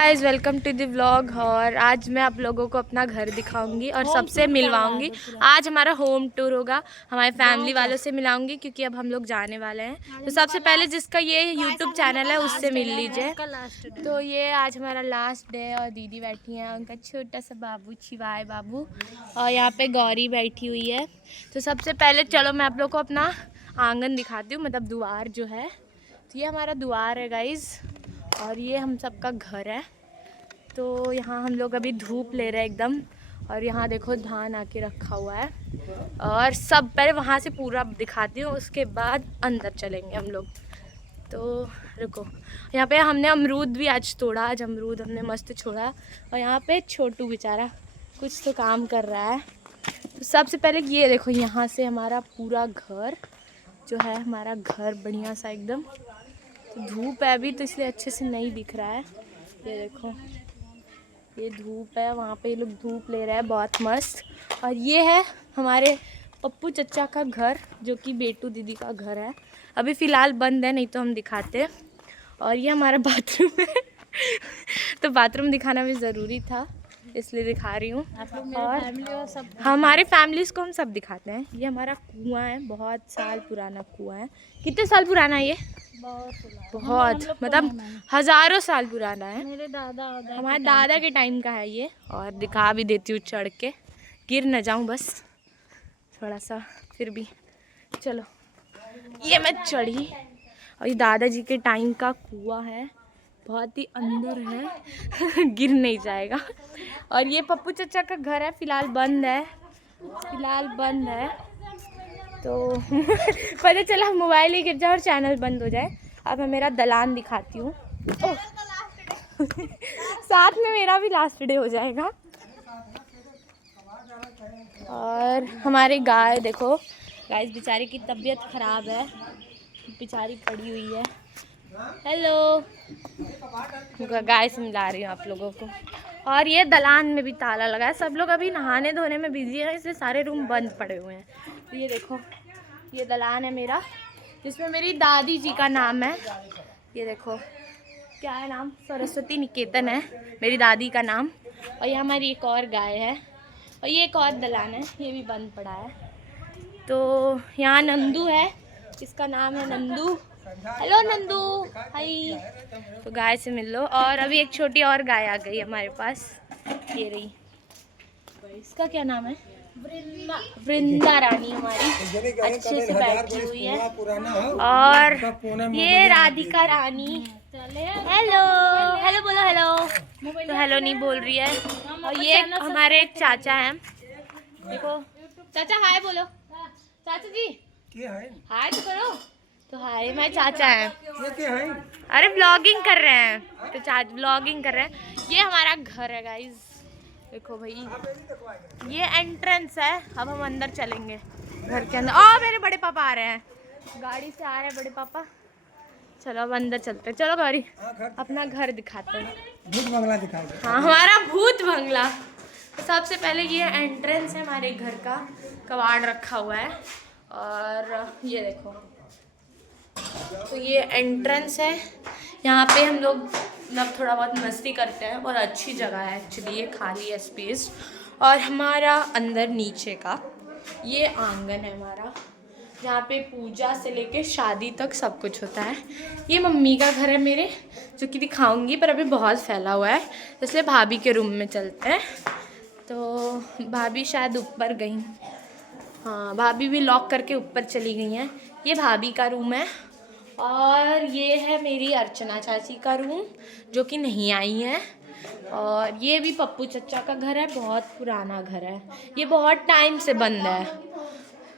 Guys welcome to the vlog. और आज मैं आप लोगों को अपना घर दिखाऊंगी और सबसे मिलवाऊंगी। आज हमारा होम टूर होगा, हमारे फैमिली वालों से मिलाऊंगी क्योंकि अब हम लोग जाने वाले हैं। तो सबसे पहले जिसका ये यूट्यूब चैनल है उससे मिल लीजिए। तो ये आज हमारा लास्ट डे और दीदी बैठी हैं, उनका छोटा सा बाबू छिवाए बाबू, और यहाँ पे गौरी बैठी हुई है। तो सबसे पहले चलो मैं आप लोग को अपना आंगन दिखाती हूँ, मतलब द्वार जो है। तो ये हमारा द्वार है गाइज़, और ये हम सबका घर है। तो यहाँ हम लोग अभी धूप ले रहे हैं एकदम, और यहाँ देखो धान आके रखा हुआ है। और सब पहले वहाँ से पूरा दिखाती हूँ, उसके बाद अंदर चलेंगे हम लोग। तो रुको, यहाँ पे हमने अमरूद भी आज तोड़ा, आज अमरूद हमने मस्त छोड़ा। और यहाँ पे छोटू बेचारा कुछ तो काम कर रहा है। तो सबसे पहले ये देखो, यहाँ से हमारा पूरा घर जो है, हमारा घर बढ़िया सा एकदम। तो धूप है अभी तो इसलिए अच्छे से नहीं दिख रहा है। ये देखो, ये धूप है, वहाँ पे ये लोग धूप ले रहे हैं, बहुत मस्त। और ये है हमारे पप्पू चचा का घर, जो कि बेटू दीदी का घर है। अभी फ़िलहाल बंद है, नहीं तो हम दिखाते। और ये हमारा बाथरूम है तो बाथरूम दिखाना भी ज़रूरी था, इसलिए दिखा रही हूँ। और सब हमारे फैमिलीज़ को हम सब दिखाते हैं। ये हमारा कुआं है, बहुत साल पुराना कुआं है। कितने साल पुराना है ये? बहुत मतलब हज़ारों साल पुराना है। मेरे हमारे दादा के टाइम का है ये। और दिखा भी देती हूँ चढ़ के, गिर न जाऊँ बस थोड़ा सा, फिर भी चलो। ये मैं चढ़ी, और ये दादाजी के टाइम का कुआं है, बहुत ही अंदर है गिर नहीं जाएगा। और ये पप्पू चचा का घर है, फ़िलहाल बंद है, तो पता चला मोबाइल ही गिर जाए और चैनल बंद हो जाए। अब मैं मेरा दलान दिखाती हूँ साथ में मेरा भी लास्ट डे हो जाएगा। और हमारी गाय देखो गाइस, बेचारी की तबीयत ख़राब है, बेचारी पड़ी हुई है। हेलो, गाय से मिला रही हूँ आप लोगों को। और ये दलान में भी ताला लगा है, सब लोग अभी नहाने धोने में बिजी है, इसलिए सारे रूम बंद पड़े हुए हैं। तो ये देखो, ये दलान है मेरा, जिसमें मेरी दादी जी का नाम है। ये देखो क्या है नाम, सरस्वती निकेतन है मेरी दादी का नाम। और ये हमारी एक और गाय है, और ये एक और दलान है, ये भी बंद पड़ा है। तो यहाँ नंदू है, इसका नाम है नंदू। हेलो नंदू, हाय। तो गाय से मिल लो। और अभी एक छोटी और गाय आ गई हमारे पास, ये रही। इसका क्या नाम है? वृंदा रानी हमारी अच्छे से बैठी हुई है। और ये राधिका रानी, हेलो हेलो बोलो हेलो। तो हेलो नहीं बोल रही है। और ये हमारे एक चाचा हैं, देखो चाचा हाय बोलो, चाचा जी हाय तो करो। तो हाय मेरे चाचा हैं, अरे व्लॉगिंग कर रहे हैं, तो चाचा व्लॉगिंग कर रहे हैं। ये हमारा घर है गाइज, देखो भाई, ये एंट्रेंस है। अब हम अंदर चलेंगे घर के अंदर। ओ मेरे बड़े पापा आ रहे हैं, गाड़ी से आ रहे हैं बड़े पापा। चलो अब अंदर चलते हैं, चलो गौरी अपना घर दिखाते हैं, भूत बंगला दिखाएंगे। हाँ हमारा भूत बंगला। तो सबसे पहले ये एंट्रेंस है हमारे घर का, कबाड़ रखा हुआ है। और ये देखो, तो ये एंट्रेंस है, यहाँ पे हम लोग मतलब थोड़ा बहुत मस्ती करते हैं। बहुत अच्छी जगह है एक्चुअली, ये खाली है स्पेस। और हमारा अंदर नीचे का ये आंगन है हमारा, जहाँ पे पूजा से लेके शादी तक सब कुछ होता है। ये मम्मी का घर है मेरे, जो कि दिखाऊंगी, पर अभी बहुत फैला हुआ है, इसलिए भाभी के रूम में चलते हैं। तो भाभी शायद ऊपर गई, हाँ भाभी भी लॉक करके ऊपर चली गई हैं। ये भाभी का रूम है। और ये है मेरी अर्चना चाची का रूम, जो कि नहीं आई है। और ये भी पप्पू चचा का घर है, बहुत पुराना घर है, ये बहुत टाइम से बंद है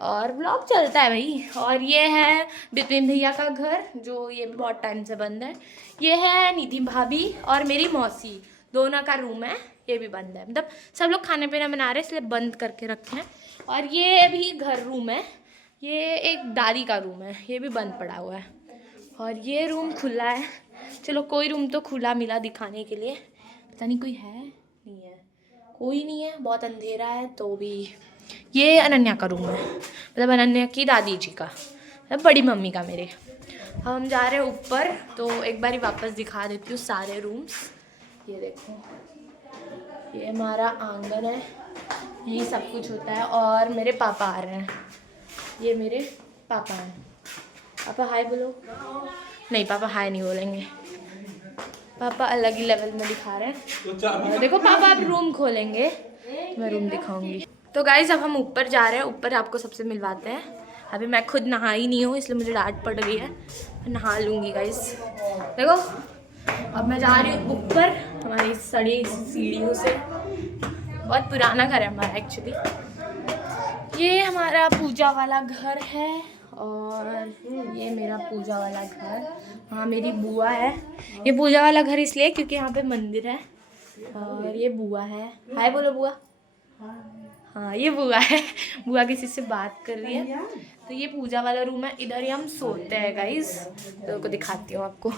और ब्लॉग चलता है भाई। और ये है बिपिन भैया का घर, जो ये भी बहुत टाइम से बंद है। ये है निधि भाभी और मेरी मौसी, दोनों का रूम है, ये भी बंद है, मतलब सब लोग खाने पीना बना रहे हैं इसलिए बंद करके रखे हैं। और ये भी घर रूम है, ये एक दादी का रूम है, ये भी बंद पड़ा हुआ है। और ये रूम खुला है, चलो कोई रूम तो खुला मिला दिखाने के लिए। पता नहीं कोई है, नहीं है, कोई नहीं है, बहुत अंधेरा है। तो भी ये अनन्या का रूम है, मतलब अनन्या की दादी जी का, मतलब बड़ी मम्मी का मेरे। हम जा रहे हैं ऊपर, तो एक बार ही वापस दिखा देती हूँ सारे रूम्स। ये देखो, ये हमारा आंगन है, ये सब कुछ होता है। और मेरे पापा आ रहे हैं, ये मेरे पापा हैं। पापा हाय बोलो। नहीं, पापा हाय नहीं बोलेंगे, पापा अलग ही लेवल में दिखा रहे हैं। और देखो पापा अब रूम खोलेंगे, मैं रूम दिखाऊंगी। तो गाइज अब हम ऊपर जा रहे हैं, ऊपर आपको सबसे मिलवाते हैं। अभी मैं खुद नहाई नहीं हूँ, इसलिए मुझे डांट पड़ रही है, नहा लूँगी गाइज। देखो अब मैं जा रही हूँ ऊपर, हमारी सड़ी सीढ़ियों से। बहुत पुराना घर है हमारा एक्चुअली। ये हमारा पूजा वाला घर है, और ये मेरा पूजा वाला घर। हाँ मेरी बुआ है। ये पूजा वाला घर इसलिए क्योंकि यहाँ पे मंदिर है। और ये बुआ है, हाय बोलो बुआ। हाँ ये बुआ है, बुआ किसी से बात कर रही है। तो ये पूजा वाला रूम है, इधर ही हम सोते हैं गाइस। तो को दिखाती हूँ आपको।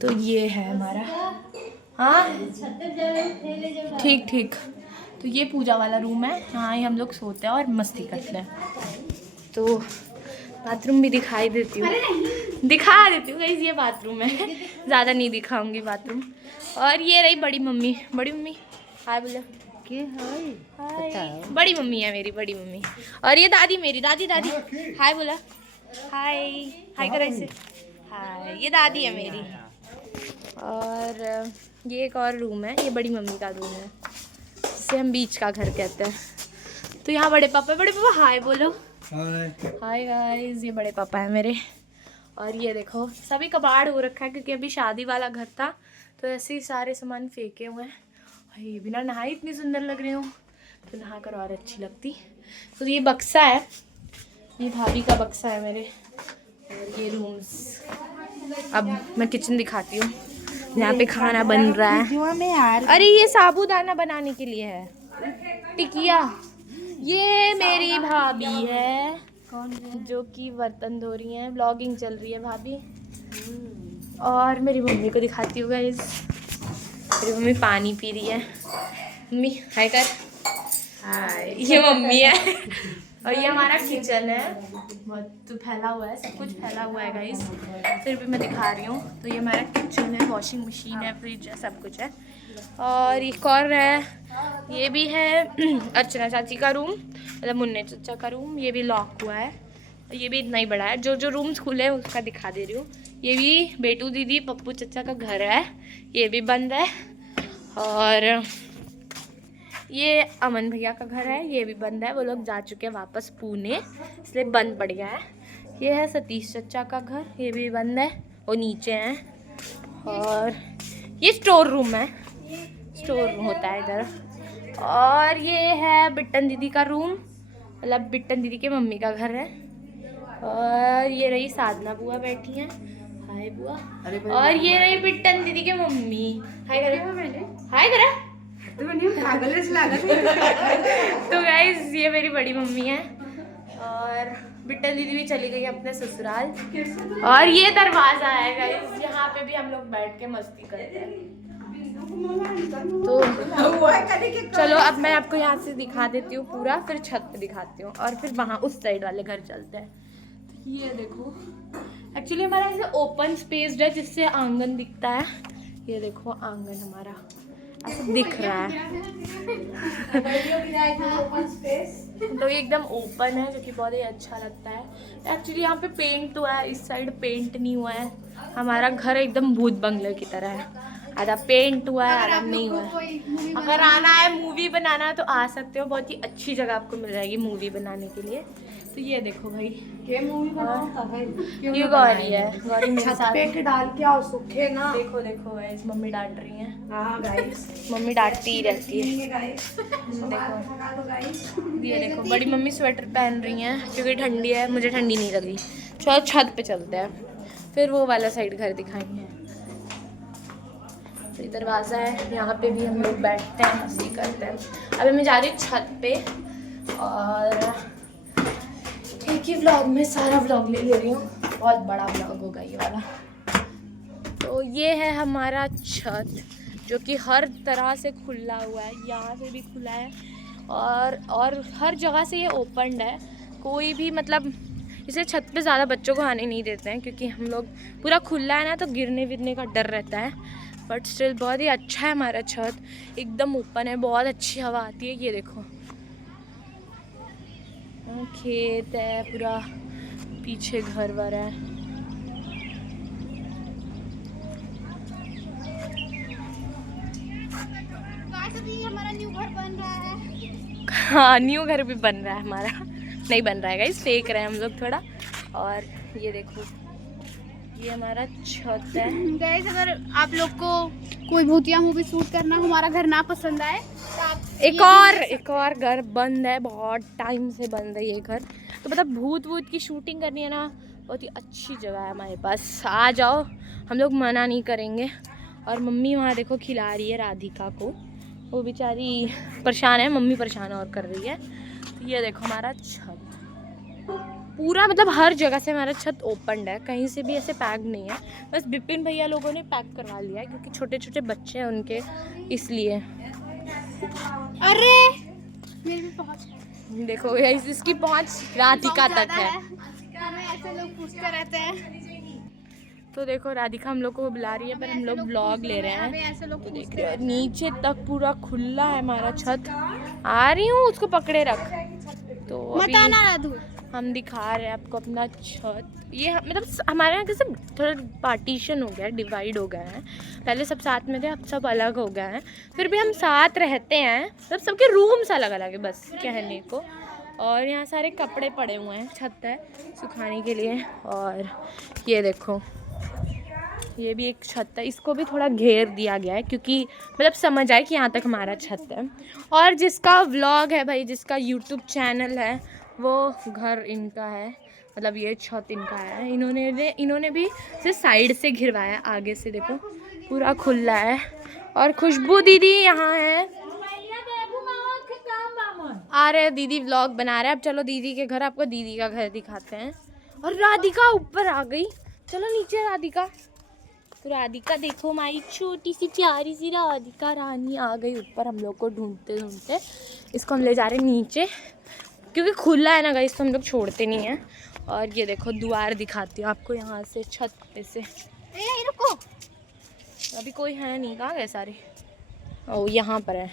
तो ये है हमारा, हाँ ठीक ठीक। तो ये पूजा वाला रूम है, यहाँ ही हम लोग सोते हैं और मस्ती करते हैं। तो बाथरूम भी दिखाई देती हूँ, दिखा देती हूँ गाइस। ये बाथरूम है, ज़्यादा नहीं दिखाऊंगी बाथरूम। और ये रही बड़ी मम्मी। बड़ी मम्मी हाय बोलो। हाय, बड़ी मम्मी है मेरी, बड़ी मम्मी। और ये दादी मेरी, दादी दादी हाय बोला। हाय हाय करो ऐसे, हाय। ये दादी है मेरी। और ये एक और रूम है, ये बड़ी मम्मी का रूम है, जिसे हम बीच का घर कहते हैं। तो यहाँ बड़े पापा हाय बोलो। हाय गाइस, ये बड़े पापा है मेरे। और ये देखो सभी कबाड़ हो रखा है क्योंकि अभी शादी वाला घर था, तो ऐसे ही सारे सामान फेंके हुए हैं। और ये बिना नहाई इतनी सुंदर लग रही हूँ, तो नहा कर और अच्छी लगती। तो ये बक्सा है, ये भाभी का बक्सा है मेरे। और ये रूम्स। अब मैं किचन दिखाती हूँ, यहाँ पे खाना बन रहा है। अरे ये साबूदाना बनाने के लिए है, टिकिया। ये मेरी भाभी है जो कि बर्तन धो रही हैं, ब्लॉगिंग चल रही है भाभी। और मेरी मम्मी को दिखाती हूँ गाइस, मेरी मम्मी पानी पी रही है। मम्मी हाय कर। हाय, ये मम्मी है। और ये हमारा किचन है, बहुत फैला हुआ है, सब कुछ फैला हुआ है गाइस, फिर भी मैं दिखा रही हूँ। तो ये हमारा किचन है, वॉशिंग मशीन है, फ्रिज है, सब कुछ है। और एक और है, ये भी है अर्चना चाची का रूम, मतलब मुन्ने चाचा का रूम। ये भी लॉक हुआ है, ये भी इतना ही बड़ा है। जो जो रूम्स खुले हैं उसका दिखा दे रही हूँ। ये भी बेटू दीदी पप्पू चाचा का घर है, ये भी बंद है। और ये अमन भैया का घर है, ये भी बंद है, वो लोग जा चुके हैं वापस पुणे, इसलिए बंद पड़ गया है। ये है सतीश चाचा का घर, ये भी बंद है, वो नीचे हैं। और ये स्टोर रूम है, स्टोर रूम होता है इधर। और ये है बिट्टन दीदी का रूम, मतलब बिट्टन दीदी के मम्मी का घर है। और ये रही साधना बुआ बैठी हैं, हाय बुआ। और ये रही बिट्टन दीदी के मम्मी, हाय करा, हाय करा। तो गाइस ये मेरी बड़ी मम्मी है। और बिट्टन दीदी भी चली गई अपने ससुराल। और ये दरवाजा है गाइस, यहाँ पे भी हम लोग बैठ के मस्ती करते हैं। तो चलो अब मैं आपको यहाँ से दिखा देती हूँ पूरा, फिर छत पे दिखाती हूँ, और फिर वहाँ उस साइड वाले घर चलते हैं। तो ये देखो, एक्चुअली हमारा ऐसे ओपन स्पेस है जिससे आंगन दिखता है। ये देखो आंगन हमारा ऐसा दिख रहा है। तो ये एकदम ओपन है, जो कि बहुत ही अच्छा लगता है। एक्चुअली यहाँ पे पेंट हुआ है, इस साइड पेंट नहीं हुआ है। हमारा घर एकदम भूत बंगले की तरह है, आधा पेंट हुआ है आधा नहीं हुआ है। अगर आना है मूवी बनाना है तो आ सकते हो, बहुत ही अच्छी जगह आपको मिल जाएगी मूवी बनाने के लिए। तो ये देखो भाई, ये मूवी बनाता है, ये गौरी है, गौरी मेरे साथ पे डाल के और सूखे ना। देखो देखो गाइस, मम्मी डांट रही हैं। हाँ गाइस, मम्मी डांटती ही रहती है। देखो ये देखो, बड़ी मम्मी स्वेटर पहन रही हैं क्योंकि ठंडी है, मुझे ठंडी नहीं लगी। चलो छत पे चलते हैं, फिर वो वाला साइड घर दिखाएंगे। तो दरवाज़ा है, यहाँ पे भी हम लोग बैठते हैं, मस्ती करते हैं। अभी मैं जा रही हूँ छत पे, और एक ही व्लॉग में सारा व्लॉग ले रही हूँ, बहुत बड़ा व्लॉग होगा ये वाला। तो ये है हमारा छत, जो कि हर तरह से खुला हुआ है, यहाँ से भी खुला है और हर जगह से ये ओपन है। कोई भी मतलब इसे छत पे ज़्यादा बच्चों को आने नहीं देते हैं, क्योंकि हम लोग पूरा खुला है ना, तो गिरने विरने का डर रहता है। बट स्टिल बहुत ही अच्छा है हमारा छत, एकदम ओपन है, बहुत अच्छी हवा आती है। ये देखो खेत है पूरा, पीछे घर वर है। हमारा न्यू घर बन रहा है। हाँ न्यू घर भी बन रहा है हमारा, नहीं बन रहा है गाइस, फेंक रहे हैं हम लोग थोड़ा। और ये देखो ये हमारा छत है। गाइस अगर आप लोग को कोई भूतिया मूवी शूट करना हमारा घर ना पसंद आए तो आप एक और घर बंद है, बहुत टाइम से बंद है ये घर। तो मतलब भूत वूत की शूटिंग करनी है ना, बहुत ही अच्छी जगह है हमारे पास, आ जाओ, हम लोग मना नहीं करेंगे। और मम्मी वहाँ देखो खिला रही है राधिका को, वो बेचारी परेशान है, मम्मी परेशान और कर रही है। तो ये देखो हमारा छत पूरा, मतलब हर जगह से हमारा छत ओपन है, कहीं से भी ऐसे पैक नहीं है। बस विपिन भैया लोगों ने पैक करवा लिया है क्योंकि छोटे छोटे बच्चे हैं उनके, इसलिए। अरे मेरी भी पहुंच है। देखो इसकी पहुंच राधिका तक है। हमें ऐसे लोग पूछते रहते हैं। तो देखो राधिका हम लोग को बुला रही है, पर हम लोग ब्लॉग ले रहे हैं। ऐसे लोग तो देख रहे हो नीचे तक पूरा खुला है हमारा छत। आ रही हूँ, उसको पकड़े रख। तो अभी राधू हम दिखा रहे हैं आपको अपना छत। ये मतलब हमारे यहाँ कैसे थोड़ा पार्टीशन हो गया है, डिवाइड हो गया है। पहले सब साथ में थे, अब सब अलग हो गए हैं। फिर भी हम साथ रहते हैं, मतलब सबके रूम्स अलग अलग है बस कहने को। और यहाँ सारे कपड़े पड़े हुए हैं, छत है सुखाने के लिए। और ये देखो ये भी एक छत है, इसको भी थोड़ा घेर दिया गया है क्योंकि मतलब समझ आए कि यहाँ तक हमारा छत है। और जिसका व्लॉग है भाई, जिसका यूट्यूब चैनल है, वो घर इनका है, मतलब ये छत इनका है। इन्होंने भी सिर्फ साइड से घिरवाया है, आगे से देखो पूरा खुला है। और खुशबू दीदी यहाँ है, आ रहे दीदी व्लॉग बना रहे हैं। अब चलो दीदी के घर, आपको दीदी का घर दिखाते हैं। और राधिका ऊपर आ गई, चलो नीचे राधिका। तो राधिका देखो, हमारी छोटी सी प्यारी सी राधिका रानी आ गई ऊपर हम लोग को ढूंढते ढूंढते। इसको हम ले जा रहे हैं नीचे क्योंकि खुला है ना गाइस, तो हम लोग छोड़ते नहीं हैं। और ये देखो द्वार दिखाती हूँ आपको यहाँ से, छत पे से। रुको, अभी कोई है नहीं, कहाँ गए सारे? ओ यहाँ पर है,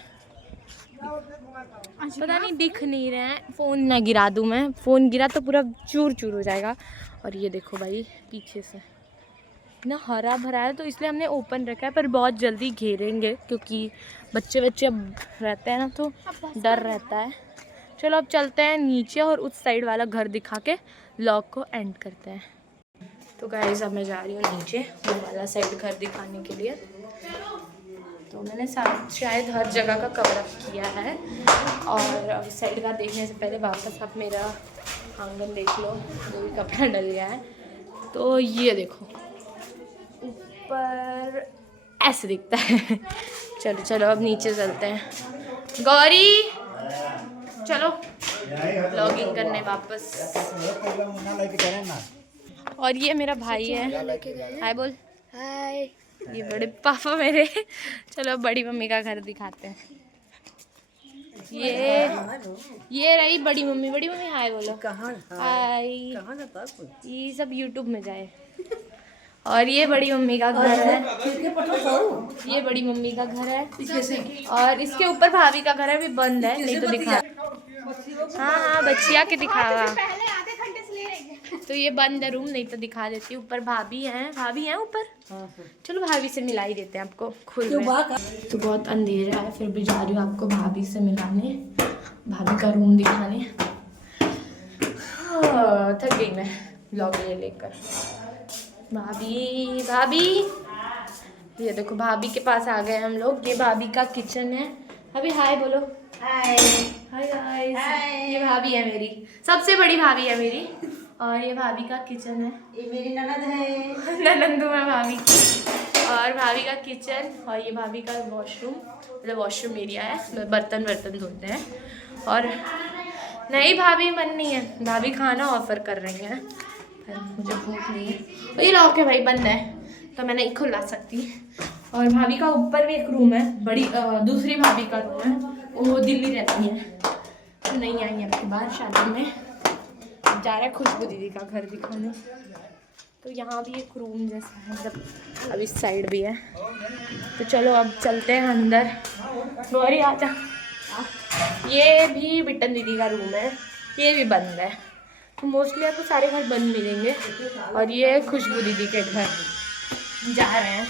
पता नहीं दिख नहीं रहे हैं। फ़ोन ना गिरा दूँ मैं, फ़ोन गिरा तो पूरा चूर चूर हो जाएगा। और ये देखो भाई पीछे से ना हरा भरा है, तो इसलिए हमने ओपन रखा है, पर बहुत जल्दी घेरेंगे क्योंकि बच्चे अब रहते हैं ना, तो डर रहता है। चलो अब चलते हैं नीचे और उस साइड वाला घर दिखा के व्लॉग को एंड करते हैं। तो गाइस अब मैं जा रही हूँ नीचे वो वाला साइड घर दिखाने के लिए। तो मैंने शायद हर जगह का कवर अप किया है। और अब इस साइड का देखने से पहले वापस आप मेरा आंगन देख लो, जो भी कपड़ा डल गया है। तो ये देखो ऊपर ऐसे दिखता है। चलो चलो अब नीचे चलते हैं। गौरी चलो ब्लॉगिंग करने वापस। और ये मेरा भाई है, हाय बोल। हाय। ये बड़े पापा मेरे। चलो बड़ी मम्मी का घर दिखाते हैं। ये रही बड़ी मम्मी हाय बोलो। हाय। ये सब यूट्यूब में जाए। और ये बड़ी मम्मी का घर है, ये बड़ी मम्मी का घर है। और इसके ऊपर भाभी का घर है, अभी बंद है, नहीं तो दिखा। हाँ बच्चिया के दिखावा। तो ये बंद है रूम, नहीं तो दिखा देती। ऊपर भाभी हैं ऊपर। चलो भाभी से मिला ही देते हैं आपको, खुल तो बहुत अंधेरा है, फिर भी जा रही हूँ आपको भाभी से मिलाने, भाभी का रूम दिखाने। थक गई मैं ब्लॉग लेकर। भाभी ये देखो भाभी के पास आ गए हम लोग। ये भाभी का किचन है। अभी हाय बोलो। Hi guys. ये भाभी है मेरी, सबसे बड़ी भाभी है मेरी। और ये भाभी का किचन है, ये मेरी ननद है। ननंदू है भाभी की। और भाभी का किचन, और ये भाभी का वॉशरूम, मतलब वॉशरूम एरिया है, बर्तन धोते हैं। और नहीं भाभी मन नहीं है, भाभी खाना ऑफर कर रही हैं, पर मुझे भूख नहीं है। ये लॉक है भाई, बंद है तो मैं नहीं खुला सकती। और भाभी का ऊपर भी एक रूम है, बड़ी दूसरी भाभी का रूम है, वो दिल्ली रहती है, तो नहीं आई आपके बाहर शादी में। जा रहा है खुशबू दीदी का घर दिखाने। तो यहाँ भी एक रूम जैसा है, मतलब अब इस साइड भी है। तो चलो अब चलते हैं अंदर। गौरी आजा। ये भी बिट्टन दीदी का रूम है, ये भी बंद है। तो मोस्टली आपको सारे घर बंद मिलेंगे। और ये खुशबू दीदी के घर जा रहे हैं,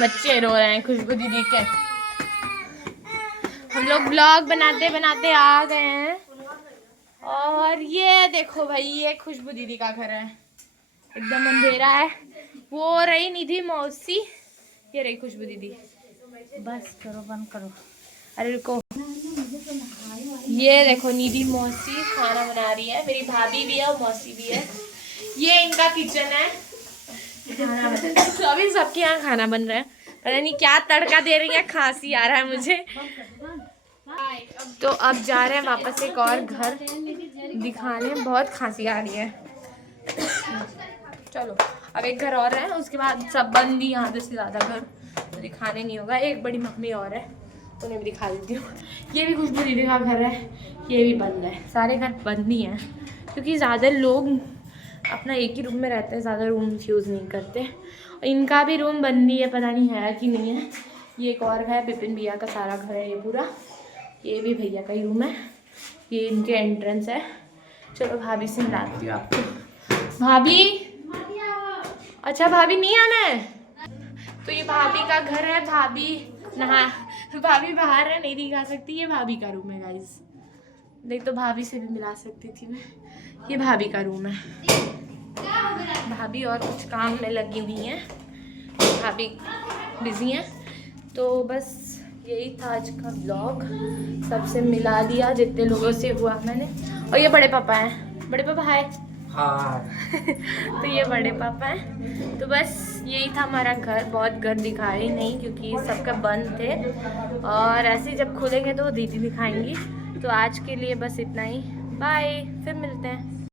बच्चे रो रहे हैं खुशबू दीदी के। हम लोग ब्लॉग बनाते बनाते आ गए हैं। और ये देखो भाई, ये खुशबू दीदी का घर है, एकदम अंधेरा है। वो रही निधि मौसी, ये रही खुशबू दीदी। बस करो, बंद करो। अरे रुको, ये देखो निधि मौसी खाना बना रही है। मेरी भाभी भी है और मौसी भी है। ये इनका किचन है, खाना बन रहा है। तो अभी सबके यहाँ खाना बन रहा है, पता नहीं क्या तड़का दे रही है, खांसी आ रहा है मुझे। तो अब जा रहे हैं वापस एक और घर दिखाने, बहुत खांसी आ रही है। चलो अब एक घर और है, उसके बाद सब बंद ही, यहाँ से ज़्यादा घर तो दिखाने नहीं होगा। एक बड़ी मम्मी और है, उन्हें भी दिखा देती हूँ। ये भी खुशबू दीदी का घर है, ये भी बंद है। सारे घर बंद ही हैं क्योंकि ज़्यादा लोग अपना एक ही रूम में रहते हैं, ज़्यादा रूम यूज़ नहीं करते। और इनका भी रूम बंद ही है, पता नहीं है कि नहीं है। ये एक और है, बिपिन भैया का सारा घर है ये पूरा। ये भी भैया का ही रूम है, ये इनके एंट्रेंस है। चलो भाभी से मिलाती हूँ आपको। भाभी, अच्छा भाभी नहीं आना है? तो ये भाभी का घर है। भाभी भाभी बाहर है, नहीं दिखा सकती। ये भाभी का रूम है गाइस, देख तो भाभी से भी मिला सकती थी मैं। ये भाभी का रूम है। भाभी और कुछ काम में लगी हुई हैं, भाभी बिजी हैं। तो बस यही था आज का ब्लॉग, सबसे मिला दिया जितने लोगों से हुआ मैंने। और ये बड़े पापा हैं, बड़े पापा हाय। हाँ तो ये बड़े पापा हैं। तो बस यही था हमारा घर। बहुत घर दिखाए नहीं क्योंकि सबका बंद थे, और ऐसे जब खुलेंगे तो दीदी दिखाएंगी। तो आज के लिए बस इतना ही, बाय, फिर मिलते हैं।